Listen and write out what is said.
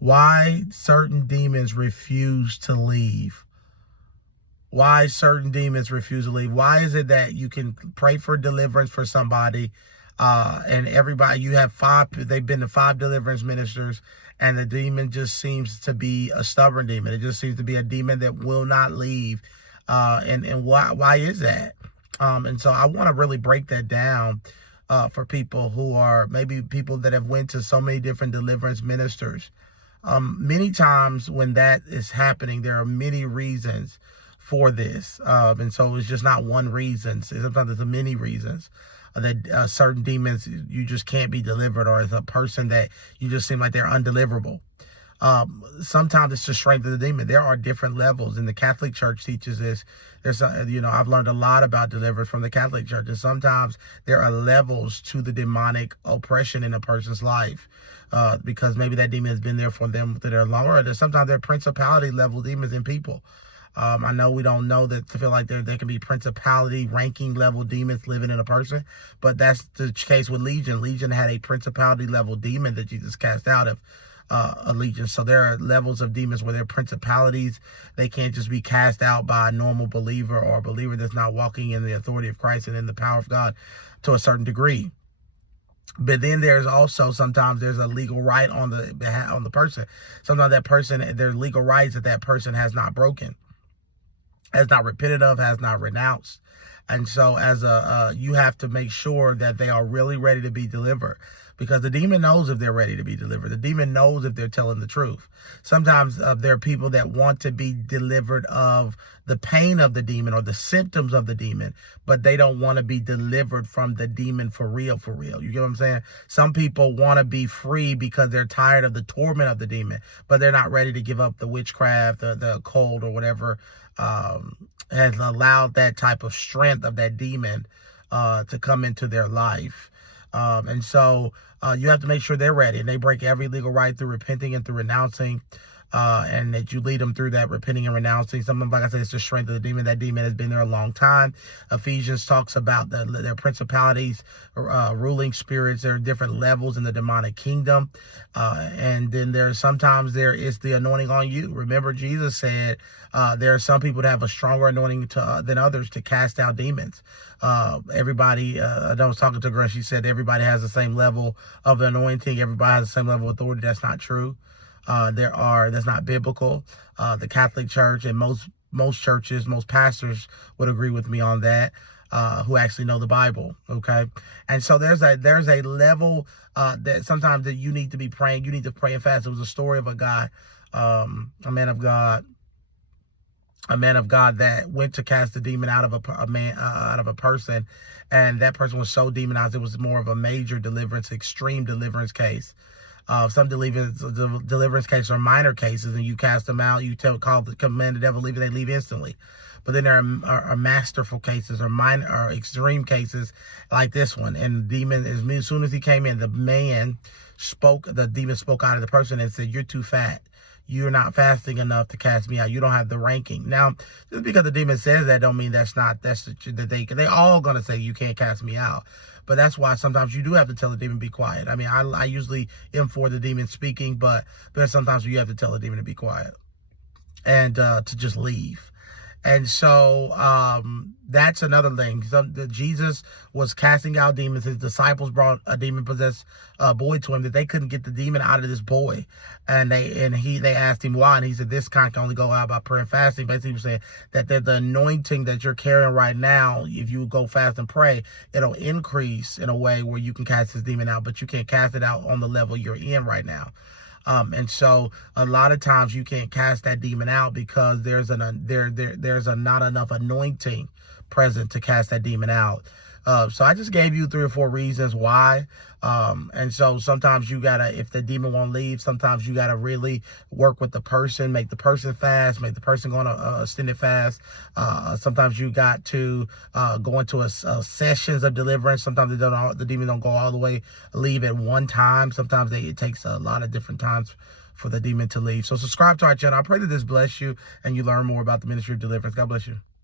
why certain demons refuse to leave. Why certain demons refuse to leave. Why is it that you can pray for deliverance for somebody, and everybody, you have they've been to 5 deliverance ministers, and the demon just seems to be a stubborn demon. It just seems to be a demon that will not leave. And why is that? And so I want to really break that down for people who are maybe people that have went to so many different deliverance ministers. Many times when that is happening, there are many reasons for this. And so it's just not one reason. Sometimes there's many reasons that certain demons, you just can't be delivered, or as a person that you just seem like they're undeliverable. Sometimes it's the strength of the demon. There are different levels, and the Catholic Church teaches this. There's, I've learned a lot about deliverance from the Catholic Church, and sometimes there are levels to the demonic oppression in a person's life, because maybe that demon has been there for them that are longer. Or sometimes there are principality level demons in people. I know we don't know that to feel like there can be principality ranking level demons living in a person, but that's the case with Legion. Legion had a principality level demon that Jesus cast out of allegiance. So there are levels of demons where they're principalities. They can't just be cast out by a normal believer or a believer that's not walking in the authority of Christ and in the power of God to a certain degree. But then there's also sometimes there's a legal right on the person. Sometimes that person, there's legal rights that person has not broken, has not repented of, has not renounced. And so as you have to make sure that they are really ready to be delivered, because the demon knows if they're ready to be delivered. The demon knows if they're telling the truth. Sometimes there are people that want to be delivered of the pain of the demon or the symptoms of the demon, but they don't want to be delivered from the demon for real, for real. You get what I'm saying? Some people want to be free because they're tired of the torment of the demon, but they're not ready to give up the witchcraft, the occult, or whatever has allowed that type of strength of that demon to come into their life. And so you have to make sure they're ready, and they break every legal right through repenting and through renouncing, and that you lead them through that repenting and renouncing. Something, like I said, it's the strength of the demon. That demon has been there a long time. Ephesians talks about their principalities, ruling spirits. There are different levels in the demonic kingdom. And then sometimes there is the anointing on you. Remember, Jesus said there are some people that have a stronger anointing than others to cast out demons. Everybody, I was talking to a girl, she said everybody has the same level of anointing. Everybody has the same level of authority. That's not true. That's not biblical. The Catholic Church and most churches, most pastors would agree with me on that, who actually know the Bible. Okay. And so there's a level, that sometimes that you need to be praying. You need to pray and fast. It was a story of a guy, a man of God that went to cast a demon out of a person. And that person was so demonized, it was more of a major deliverance, extreme deliverance case. Some deliverance cases are minor cases, and you cast them out. You command the devil leave, and they leave instantly. But then there are masterful cases, or minor, or extreme cases like this one. And the demon, as soon as he came in, the demon spoke out of the person and said, "You're too fat. You're not fasting enough to cast me out. You don't have the ranking." Now, just because the demon says that, don't mean they all gonna say you can't cast me out. But that's why sometimes you do have to tell the demon be quiet. I mean, I usually am for the demon speaking, but there's sometimes you have to tell the demon to be quiet and to just leave. And so that's another thing. Jesus was casting out demons. His disciples brought a demon-possessed boy to him that they couldn't get the demon out of this boy. And they asked him why, and he said, "This kind can only go out by prayer and fasting." Basically, he was saying that the anointing that you're carrying right now, if you go fast and pray, it'll increase in a way where you can cast this demon out, but you can't cast it out on the level you're in right now. And so a lot of times you can't cast that demon out because there's not enough anointing present to cast that demon out. So I just gave you 3 or 4 reasons why. And so sometimes you gotta, if the demon won't leave, sometimes you gotta really work with the person, make the person fast, make the person go on a extended fast. Sometimes you got to go into sessions of deliverance. Sometimes the demon don't go all the way, leave at one time. Sometimes it takes a lot of different times for the demon to leave. So subscribe to our channel. I pray that this bless you and you learn more about the ministry of deliverance. God bless you.